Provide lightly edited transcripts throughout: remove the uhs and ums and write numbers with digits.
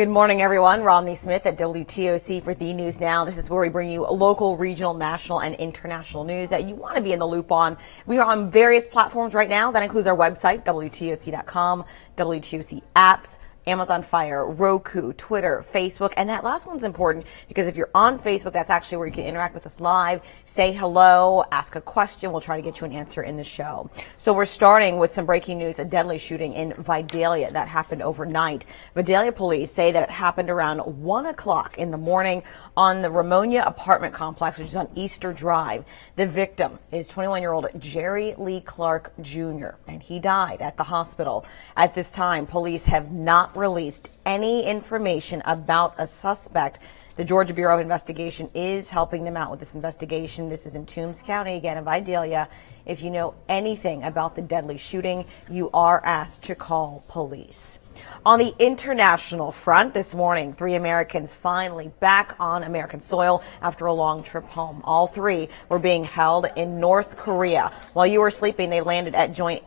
Good morning, everyone. Romney Smith at WTOC for the News Now. This is where we bring you local, regional, national, and international news that you want to be in the loop on. We are on various platforms right now. That includes our website, WTOC.com, WTOC apps, Amazon Fire, Roku, Twitter, Facebook, and that last one's important because if you're on Facebook, that's actually where you can interact with us live, say hello, ask a question. We'll try to get you an answer in the show. So we're starting with some breaking news, a deadly shooting in Vidalia that happened overnight. Vidalia police say that it happened around 1 o'clock in the morning on the Ramonia apartment complex, which is on Easter Drive. The victim is 21-year-old Jerry Lee Clark Jr., and he died at the hospital. At this time, police have not released any information about a suspect. The Georgia Bureau of Investigation is helping them out with this investigation. This is in Toombs County, again in Vidalia. If you know anything about the deadly shooting, you are asked to call police. On the international front this morning, 3 Americans finally back on American soil after a long trip home. All 3 were being held in North Korea. While you were sleeping, they landed at Joint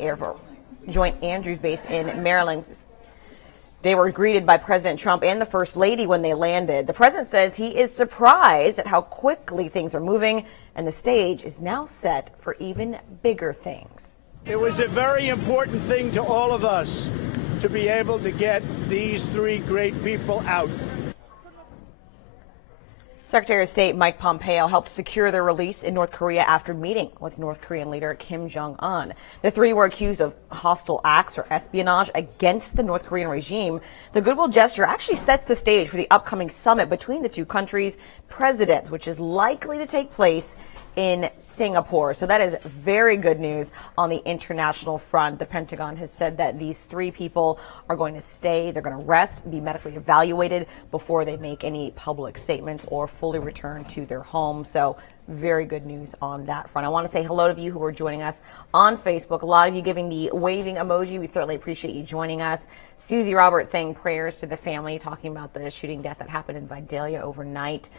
Andrews Base in Maryland. They were greeted by President Trump and the First Lady when they landed. The president says he is surprised at how quickly things are moving, and the stage is now set for even bigger things. It was a very important thing to all of us to be able to get these 3 great people out. Secretary of State Mike Pompeo helped secure their release in North Korea after meeting with North Korean leader Kim Jong-un. The 3 were accused of hostile acts or espionage against the North Korean regime. The goodwill gesture actually sets the stage for the upcoming summit between the 2 countries' presidents, which is likely to take place in Singapore. So that is very good news on the international front. The Pentagon has said that these 3 people are going to stay, they're going to rest, be medically evaluated before they make any public statements or fully return to their homes. So very good news on that front. I want to say hello to you who are joining us on Facebook. A lot of you giving the waving emoji. We certainly appreciate you joining us. Susie Roberts saying prayers to the family, talking about the shooting death that happened in Vidalia overnight.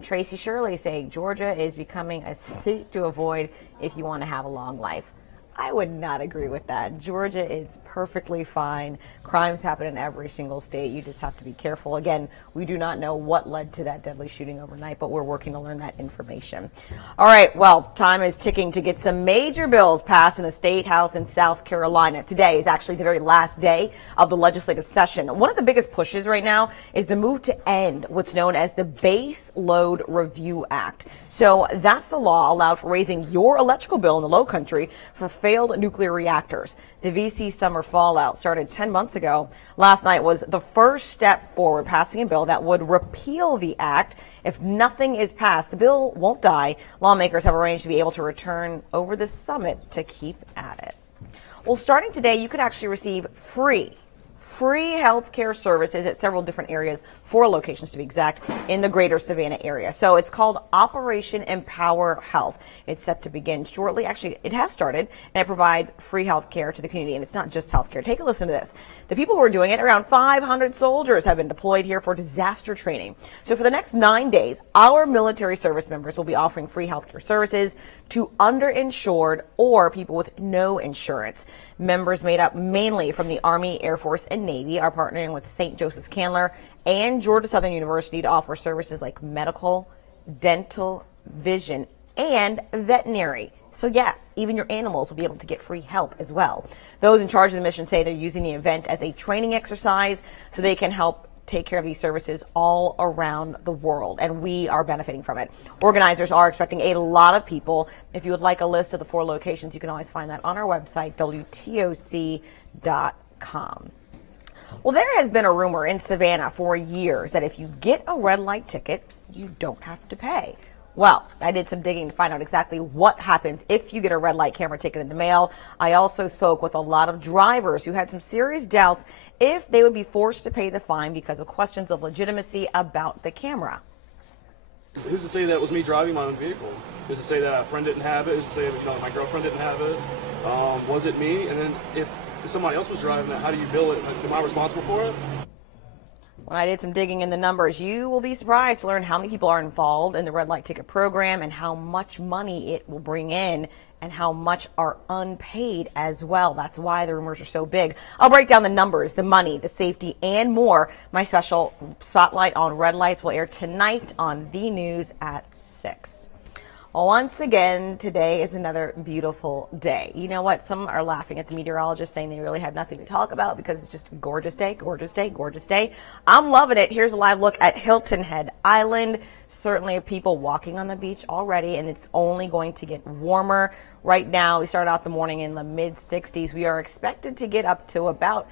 Tracy Shirley saying Georgia is becoming a state to avoid if you want to have a long life. I would not agree with that. Georgia is perfectly fine. Crimes happen in every single state. You just have to be careful. Again, we do not know what led to that deadly shooting overnight, but we're working to learn that information. All right, well, time is ticking to get some major bills passed in the State House in South Carolina. Today is actually the very last day of the legislative session. One of the biggest pushes right now is the move to end what's known as the Base Load Review Act. So that's the law allowed for raising your electrical bill in the Low Country for failed nuclear reactors. The VC summer fallout started 10 months ago. Last night was the first step forward, passing a bill that would repeal the act. If nothing is passed, the bill won't die. Lawmakers have arranged to be able to return over the summit to keep at it. Well, starting today, you could actually receive free health care services at several different areas, 4 locations to be exact, in the greater Savannah area. So it's called Operation Empower Health. It's set to begin shortly. Actually, it has started, and it provides free health care to the community. And it's not just health care. Take a listen to this. The people who are doing it, around 500 soldiers have been deployed here for disaster training. So for the next 9 days, our military service members will be offering free health care services to underinsured or people with no insurance. Members made up mainly from the Army, Air Force, and Navy are partnering with St. Joseph's Candler and Georgia Southern University to offer services like medical, dental, vision, and veterinary. So yes, even your animals will be able to get free help as well. Those in charge of the mission say they're using the event as a training exercise so they can help take care of these services all around the world, and we are benefiting from it. Organizers are expecting a lot of people. If you would like a list of the 4 locations, you can always find that on our website, WTOC.com. Well, there has been a rumor in Savannah for years that if you get a red light ticket, you don't have to pay. Well, I did some digging to find out exactly what happens if you get a red light camera ticket in the mail. I also spoke with a lot of drivers who had some serious doubts if they would be forced to pay the fine because of questions of legitimacy about the camera. Who's to say that it was me driving my own vehicle? Who's to say that a friend didn't have it? Who's to say that my girlfriend didn't have it? Was it me? And then if somebody else was driving it, how do you bill it? Am I responsible for it? When I did some digging in the numbers, you will be surprised to learn how many people are involved in the red light ticket program and how much money it will bring in and how much are unpaid as well. That's why the rumors are so big. I'll break down the numbers, the money, the safety, and more. My special spotlight on red lights will air tonight on the news at 6. Well, once again, today is another beautiful day. You know what? Some are laughing at the meteorologist saying they really had nothing to talk about because it's just a gorgeous day, gorgeous day, gorgeous day. I'm loving it. Here's a live look at Hilton Head Island. Certainly people walking on the beach already, and it's only going to get warmer. Right now, we started out the morning in the mid-60s. We are expected to get up to about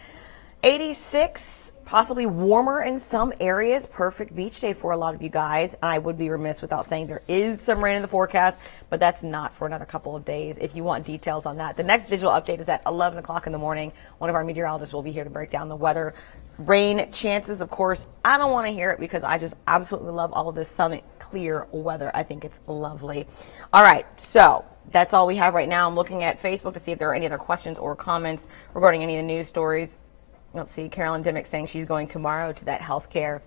86, possibly warmer in some areas. Perfect beach day for a lot of you guys. I would be remiss without saying there is some rain in the forecast, but that's not for another couple of days. If you want details on that, the next digital update is at 11 o'clock in the morning. One of our meteorologists will be here to break down the weather. Rain chances, of course, I don't want to hear it because I just absolutely love all of this sunny, clear weather. I think it's lovely. All right, so that's all we have right now. I'm looking at Facebook to see if there are any other questions or comments regarding any of the news stories. Let's see, Carolyn Dimmick saying she's going tomorrow to that healthcare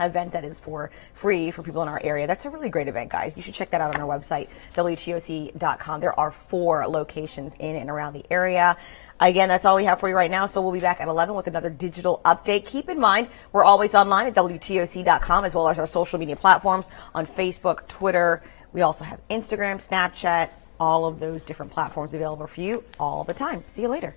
event that is for free for people in our area. That's a really great event, guys. You should check that out on our website, WTOC.com. There are 4 locations in and around the area. Again, that's all we have for you right now, so we'll be back at 11 with another digital update. Keep in mind, we're always online at WTOC.com as well as our social media platforms on Facebook, Twitter. We also have Instagram, Snapchat, all of those different platforms available for you all the time. See you later.